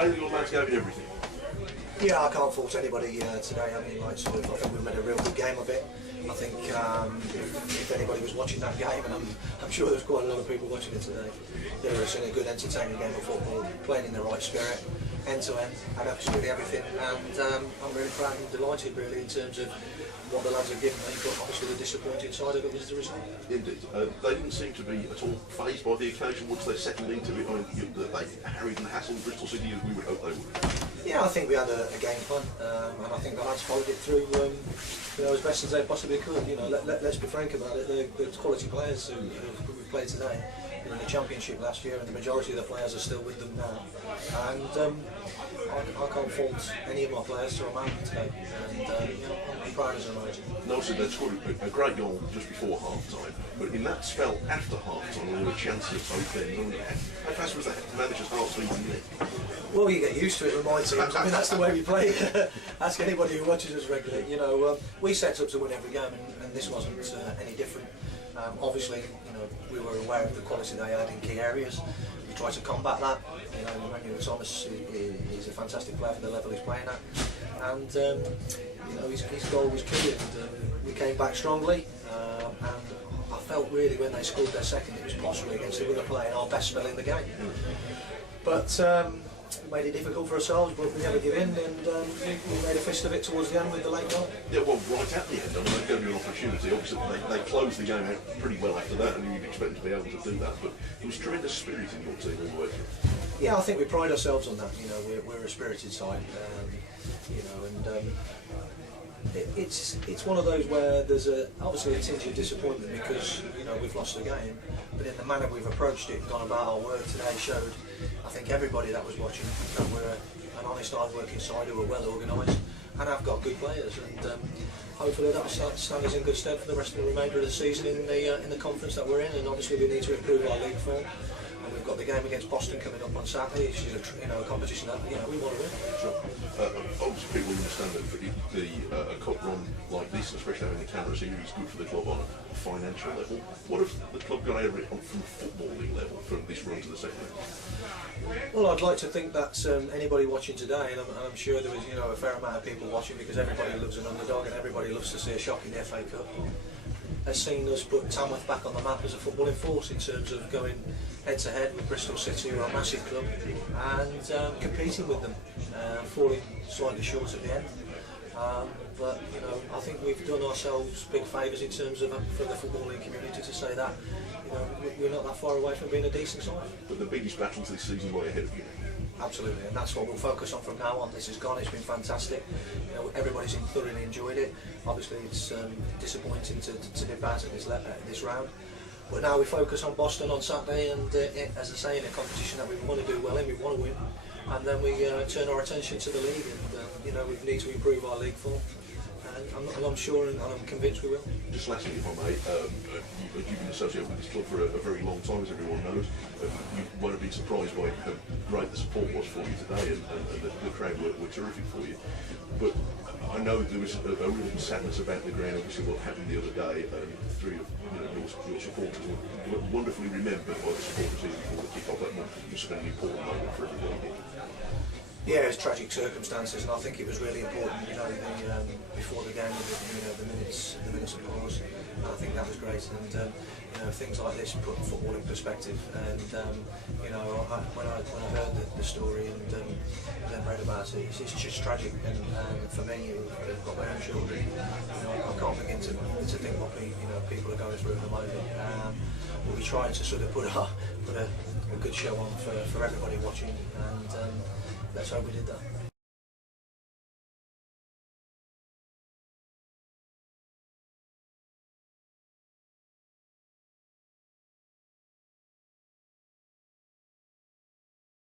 day that your lads gave it everything. Yeah, I can't fault anybody today. I mean, like, I think we made a real good game of it. I think if anybody was watching that game, and I'm sure there's quite a lot of people watching it today, they were seeing a good, entertaining game of football, playing in the right spirit, end to end, had absolutely everything, and I'm really proud and delighted, really, in terms of what the lads have given me. But obviously, the disappointing side of it was the result. Indeed, they didn't seem to be at all fazed by the occasion once they settled into it. I mean, they harried and hassled Bristol City as we would hope they would. Yeah, I think we had a game plan, and I think the lads followed it through, as best as they possibly could. Let's be frank about it. The quality players who we've played today were in the Championship last year, and the majority of the players are still with them now. And I can't fault any of my players to a man today, and I'm proud as a manager. Nelson, they scored a great goal just before half-time, but in that spell after half-time, there were chances at both ends. How fast was the manager's heart beating then? Well, you get used to it with my teams. I mean, that's the way we play. Ask anybody who watches us regularly. We set up to win every game, and this wasn't any different. Obviously, we were aware of the quality they had in key areas. We tried to combat that. Emmanuel Thomas is a fantastic player for the level he's playing at, and his goal was key. And we came back strongly, and I felt really when they scored their second, it was possibly against the winner playing our best spell in the game. But made it difficult for ourselves, but we never give in, and we made a fist of it towards the end with the late goal. Yeah, well, right at the end, I mean, they gave you an opportunity. Obviously, they closed the game out pretty well after that, and you'd expect them to be able to do that. But there was tremendous spirit in your team all the way through. Yeah, I think we pride ourselves on that. We're a spirited side, it's one of those where there's obviously a tinge of disappointment because we've lost the game, but in the manner we've approached it, gone about our work today, showed, I think, everybody that was watching that we're an honest, hard-working side who are well organised and have got good players, and hopefully that will stand us in good stead for the rest of the remainder of the season in the conference that we're in. And obviously we need to improve our league form. And we've got the game against Boston coming up on Saturday, which is a competition that we want to win. Sure. Obviously, people understand that a cup run like this, especially having the camera series, is good for the club on a financial level. What if the club got over it from footballing level from this run to the second league? Well, I'd like to think that anybody watching today, and I'm sure there was a fair amount of people watching, because everybody loves an underdog and everybody loves to see a shock in the FA Cup, has seen us put Tamworth back on the map as a footballing force in terms of going head to head with Bristol City, who are a massive club, and competing with them, falling slightly short at the end. But I think we've done ourselves big favours in terms of for the footballing community to say that we're not that far away from being a decent side. But the biggest battles this season lie ahead of you. Absolutely, and that's what we'll focus on from now on. This has gone, it's been fantastic. Everybody's thoroughly enjoyed it. Obviously, it's disappointing to dip out at this round. But now we focus on Boston on Saturday, and as I say, in a competition that we want to do well in, we want to win, and then we turn our attention to the league, and we need to improve our league form. And I'm sure and I'm convinced we will. Just lastly, if I may, you've been associated with this club for a very long time, as everyone knows. You won't have been surprised by how great the support was for you today, and the crowd were terrific for you. But I know there was a real sadness about the ground, obviously what happened the other day, and three of your supporters were wonderfully remembered by the supporters here before the kick-off. That must have been an important moment for everybody here. Yeah, it was tragic circumstances, and I think it was really important, before the game, the minutes of pause. I think that was great, and things like this put football in perspective. And when I heard the story and then read about it, it's just tragic. And for me, I've got my own children. I can't begin to think what people are going through at the moment. But we tried to sort of put a good show on for everybody watching, and let's hope we did that.